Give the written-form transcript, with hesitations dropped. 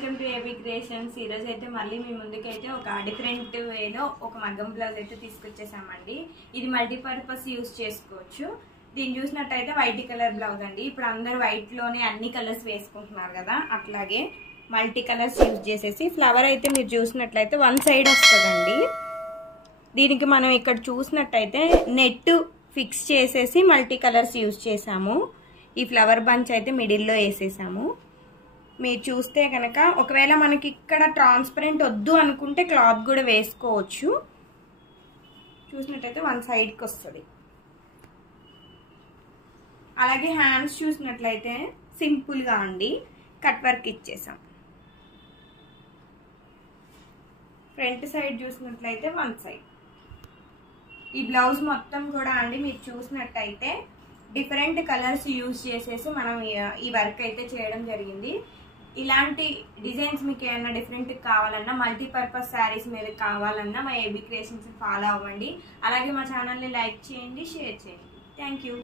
Welcome to AB creations. ఈరోజు అయితే మళ్ళీ మీ ముందుకైతే ఒక డిఫరెంట్ వేలో ఒక మగ్గం బ్లౌజ్ అయితే తీసుకొచ్చేసామండి. ఇది మల్టీపర్పస్ యూజ్ చేసుకోవచ్చు. దీన్ని చూసినట్టయితే వైట్ కలర్ బ్లౌజ్ అండి. ఇప్పుడు అందరూ వైట్ లోనే అన్ని కలర్స్ వేసుకుంటున్నారు కదా, అట్లాగే మల్టీ కలర్స్ యూజ్ చేసేసి ఫ్లవర్ అయితే మీరు చూసినట్లయితే వన్ సైడ్ వస్తుందండి. దీనికి మనం ఇక్కడ చూసినట్టయితే నెట్ ఫిక్స్ చేసేసి మల్టీ కలర్స్ యూజ్ చేసాము. ఈ ఫ్లవర్ బంచ్ అయితే మిడిల్లో వేసేసాము. మీరు చూస్తే కనుక ఒకవేళ మనకి ఇక్కడ ట్రాన్స్పరెంట్ వద్దు అనుకుంటే క్లాత్ కూడా వేసుకోవచ్చు. చూసినట్టయితే వన్ సైడ్కి వస్తుంది. అలాగే హ్యాండ్స్ చూసినట్లయితే సింపుల్గా అండి కట్ వర్క్ ఇచ్చేసాం. ఫ్రంట్ సైడ్ చూసినట్లయితే వన్ సైడ్. ఈ బ్లౌజ్ మొత్తం కూడా అండి మీరు చూసినట్టయితే డిఫరెంట్ కలర్స్ యూజ్ చేసేసి మనం ఈ వర్క్ అయితే చేయడం జరిగింది. ఇలాంటి డిజైన్స్ మీకు ఏమైనా డిఫరెంట్ కావాలన్నా, మల్టీపర్పస్ శారీస్ మీద కావాలన్నా మా ఏబీ క్రియేషన్స్ ఫాలో అవ్వండి. అలాగే మా ఛానల్ని లైక్ చేయండి, షేర్ చేయండి. Thank you.